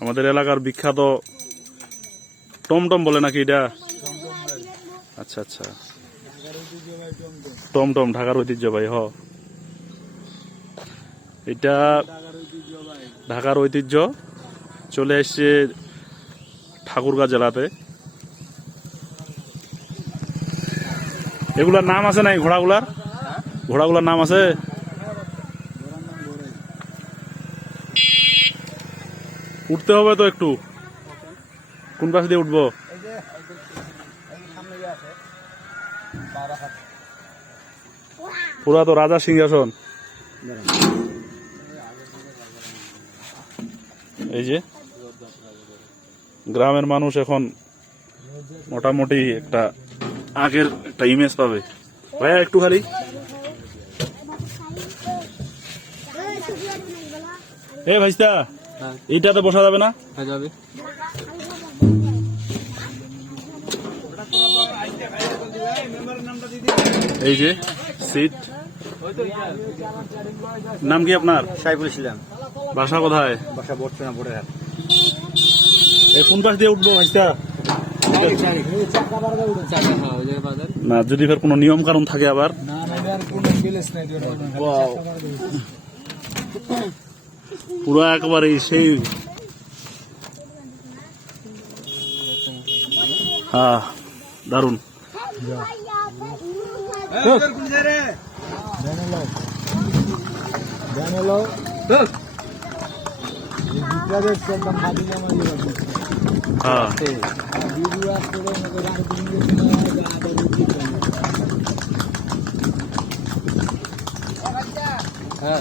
আমাদের এলাকার বিখ্যাত টমটম বলে নাকি এটা? আচ্ছা আচ্ছা। টমটম, ঢাকার ঐতিহ্যবাহী, হ। এটা ঢাকার ঐতিহ্য। চলে এসছে ঠাকুরগাঁ জেলাতে। এগুলার নাম আছে নাই ঘোড়াগুলার? ঘোড়াগুলার নাম আছে? উঠতে হবে তো একটু। কোন পাশে দিয়ে উঠবো? পুরা তো রাজা সিংহাসন। এই যে, গ্রামের মানুষ এখন মোটামুটি একটা আগের একটা ইমেজ পাবে। ভাইয়া, একটু খালি। এ, ভাইস্তা। এইটাতে বসা যাবে না? যাবে। এই যে সিট নাম কি আপনার? সাইফুল ইসলাম। বাসা কোথায়? বাসা বর্তনা পড়ে হাট। এ কোন পাশ দিয়ে উঠবো ভাইস্তা? না যদি ফের কোনো নিয়ম কানুন থাকে আবার। পুরো একবারে সেই। হ্যাঁ দারুণ হ্যাঁ।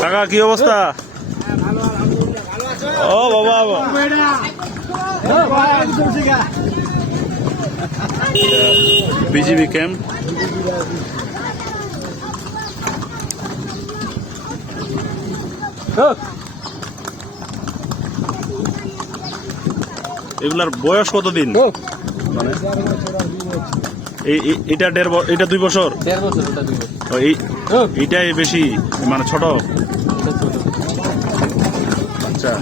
কাকা কি অবস্থা? ও বাবা বিজিবি ক্যাম্প। এগুলার বয়স কতদিন? মানে এটা দেড় এটা দুই বছর? দেড় বছর ওটা দুই বছর। এইটাই বেশি মানে ছোট? আচ্ছা।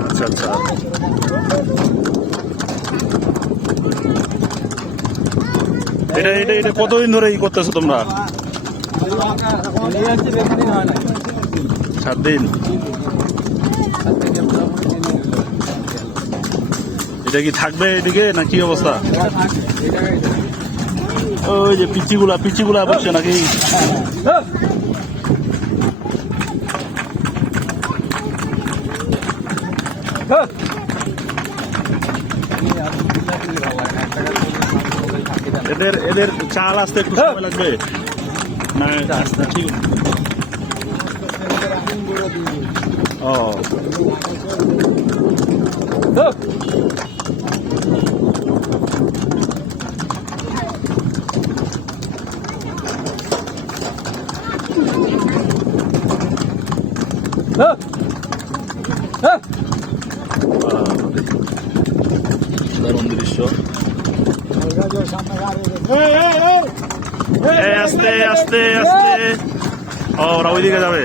আচ্ছা আচ্ছা। এটা এটা এটা কতদিন ধরে ই করতেছো তোমরা? সাত দিন? এটা কি থাকবে এদিকে, না কি অবস্থা? ওই যে পিচিগুলা পিচিগুলা বসছে নাকি? এদের এদের চাল আসতে একটু সময় লাগবে। না আচ্ছা, ঠিক ও। আস্তে আস্তে আস্তে। ও ওরা ওইদিকে যাবে।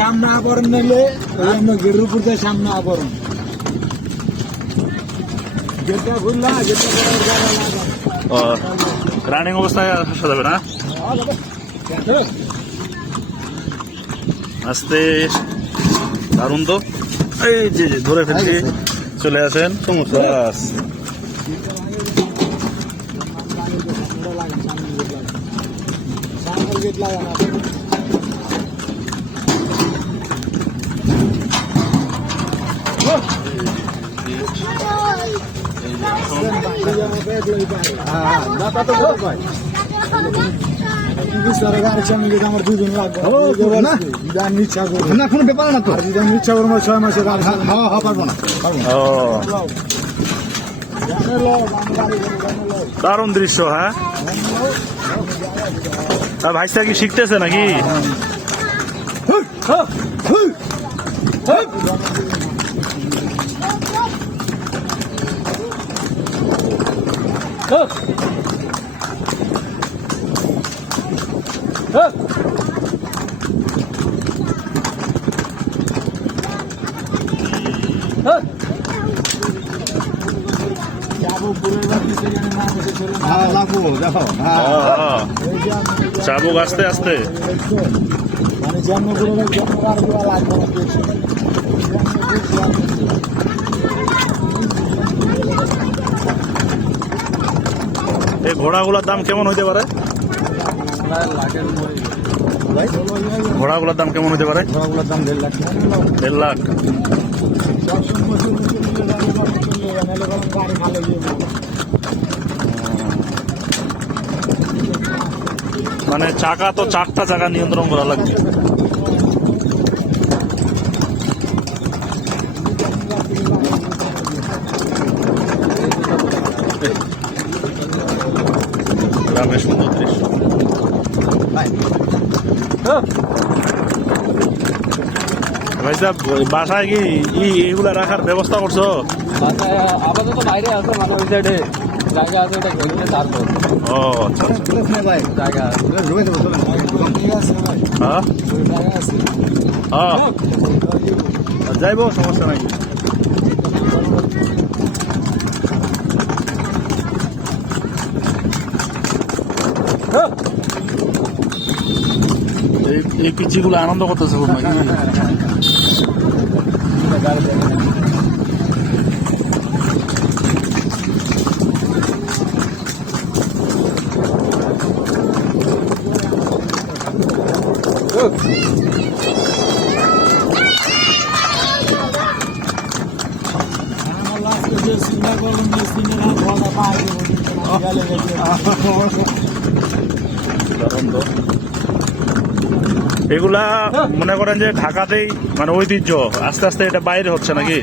সামনে আবরণ নিলে দিয়ে সামনে আবরণ। গেটটা খুললা গেটটা রানিং অবস্থায় আসা যাবে না? আস্তে দারুণ তো। এই যে ধরে ফেলছি। চলে আসেন। বাস। না না। কোনো ব্যাপার না তো। যদি আমি ইচ্ছা করব ছয় মাসে হাওয়া হাওয়া পারব না। পারব না। ও দারুণ দৃশ্য হ্যাঁ? তা ভাইসা কি শিখতেছে নাকি? হ্যাঁ চাবুক আস্তে আস্তে। এই ঘোড়াগুলোর দাম কেমন হইতে পারে? ঘোড়াগুলোর দাম কেমন হতে পারে? ঘোড়াগুলোর দাম দেড় লাখ দেড় লাখ। মানে চাকা তো চারটা চাকা নিয়ন্ত্রণ করা লাগবে গ্রামের সুন্দর দৃশ্য ভাই সাহেব বাসায় কি ই এগুলা রাখার ব্যবস্থা করছ? আপাতত বাইরে আছে মানে ওই সাইডে জায়গা আছে ওটা খেলতে তারপর। ও আচ্ছা। ভাই জায়গা আছে। ঢুকে দেবো চলেন। ভাই। হ্যাঁ? জায়গা আছে। হ্যাঁ। যাইবো সমস্যা নাই। এই এই পিচিগুলো আনন্দ করতেছে খুব নাকি আমার এগুলা মনে করেন যে ঢাকাতেই মানে ঐতিহ্য। আস্তে আস্তে এটা বাইরে হচ্ছে নাকি?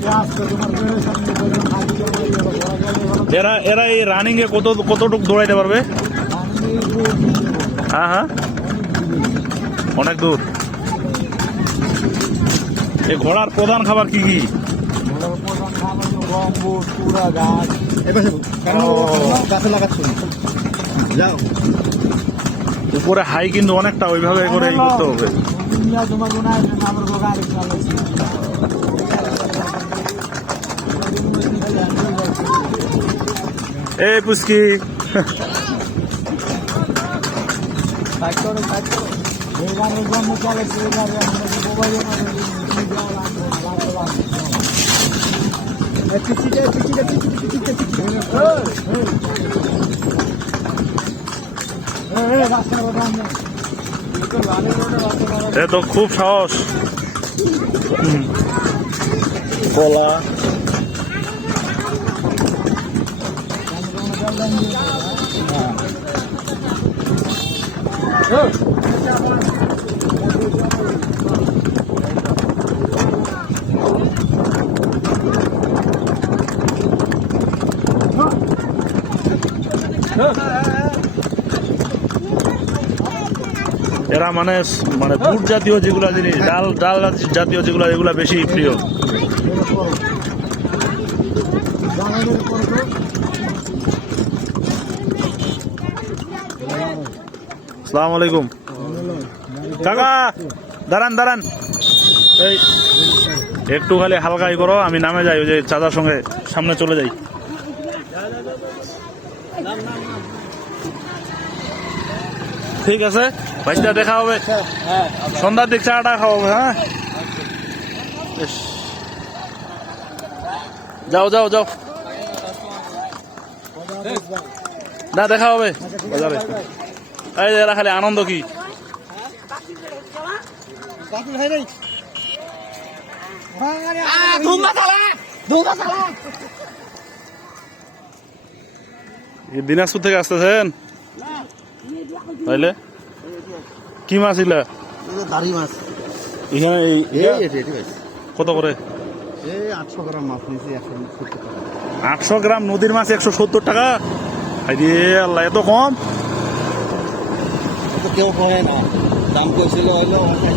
এরা এরা এই রানিং এ কত কতটুকু দৌড়াইতে পারবে? হ্যাঁ হ্যাঁ। অনেক দূর। এই ঘোড়ার প্রধান খাবার কি কি? গাছে লাগাচ্ছ। যাও। উপরে হাই কিন্তু অনেকটা ওইভাবে করে করতে হবে। তোমার কোনো আমার গাড়ি চালাচ্ছি এই এ তো খুব সাহস। কলা। কলা এরা মানে মানে বুট জাতীয় যেগুলা জিনিস, ডাল ডাল জাতীয় যেগুলো, এগুলো বেশি প্রিয়। সালাম আলাইকুম। কাকা, দাঁড়ান দাঁড়ান। এই, একটু খালি হালকা ই করো, আমি নামে যাই, ওই যে চাচার সঙ্গে সামনে চলে যাই। ঠিক আছে? ভাইটা দেখা হবে। হ্যাঁ সন্ধ্যার দিক চাটা খাওয়াবে হ্যাঁ? বেশ। যাও যাও যাও। না, দেখা হবে। বাজারে এই যে খালি আনন্দ কি? দিনাজপুর থেকে আসতেছেন? তাইলে? কি মাছ ইলা? দাড়ি মাছ। এখানে এই কত করে? এই আটশো গ্রাম মাছ নিয়েছি একশো সত্তর টাকা। আটশো গ্রাম নদীর মাছ একশো সত্তর টাকা? আরে আল্লাহ এত কম? কেউ কমে না দাম কইছিল হইল